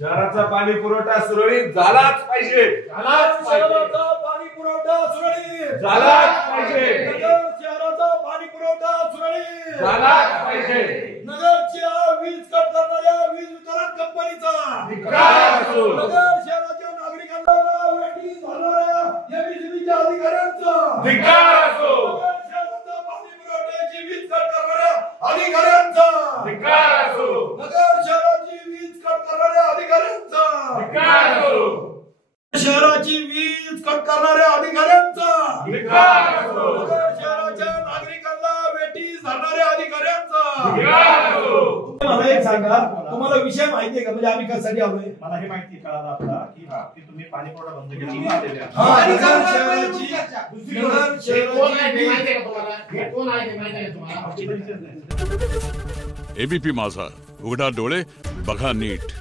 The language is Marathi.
शहराचा पाणी पुरवठा सुरळीत झालाच पाहिजे. शहराचा पाणी पुरवठा सुरळीत झालाच पाहिजे. नगर शहराचा पाणी पुरवठा सुरळीत झालाच पाहिजे. नगरच्या वीज कट करणाऱ्या वीज वितरण कंपनीचा धिक्कार असो. नगर शहराच्या नागरिकांना वेठी झाणाऱ्या एमएससीबीच्या अधिकाऱ्यांचा धिक्कार असो. नगर शहराचा पाणी पुरवठ्याची वीज कट करणाऱ्या अधिकाऱ्यांचा धिक्कार असो. नगर शहराची वीज कट करणाऱ्या अधिकाऱ्यांचा धिक्कार असो. शहराची वीज कट करणाऱ्या अधिकाऱ्यांचा धिक्कार असो. नगर शहराच्या नागरिकांना वेठी धरणाऱ्या अधिकाऱ्यांचा धिक्कार असो. मला एक सांगा, तुम्हाला विषय माहितीये का? म्हणजे आम्ही कशासाठी आलोय? मला हे माहिती कळालं आपला की तुम्ही पाणी पुरवठा बंद केला. नगर शहराची कोण आहे माहिती आहे तुम्हाला? एबीपी माझा, उघडा डोळे बघा नीट.